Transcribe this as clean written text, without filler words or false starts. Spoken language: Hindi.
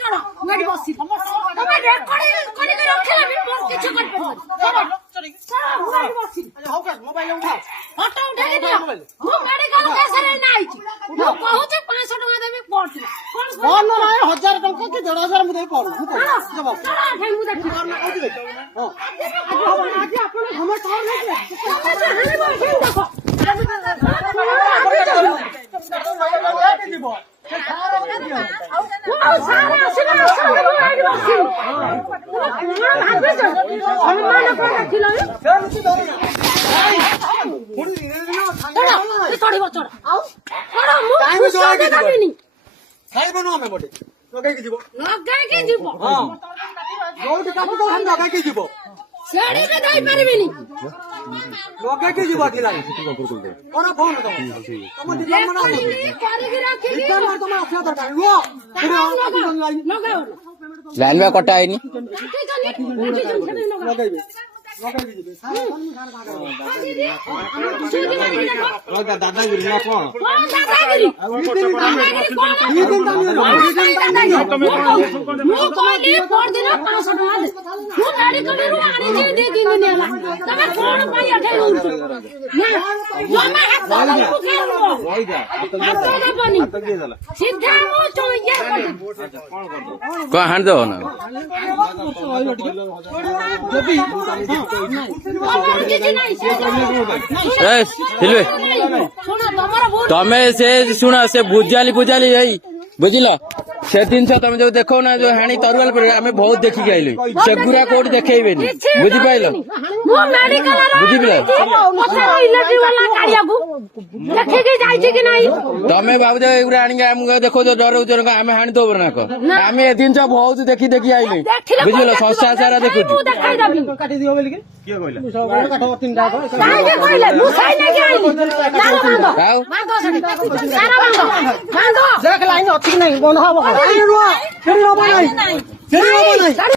चलो मेरी बसी तमे रेकॉर्ड करी के रखला भी मोर किछ कर पड़ो चलो मेरी बसी हो का मोबाइल उठाओ फोटो उठा के दियो मु मेडिकल केस रे नाही मु कहू छे 500 टका देबे पड़छ कौन ना 1000 टका कि 1500 मु दे पड़ चलो चलो मु देखि हां आज अपन हमर तार नहीं देखो लाइन में कटा है दादागिरी ना कौन कौन हाथ दो ना तमे से शुण से बुझाली बुझिल से दिन तुम जो देख ना जो हाणी तरुआल पर आम बहुत देखिक आइल सेगुरा कौट देखेबे बुझिपाल तमे भाव आनी देख डर आम हाणी दब ना आम ए दिन बहुत देखी देखी आइल बुझिल संसार सारा देख लाइन अच्छी नहीं बंद हो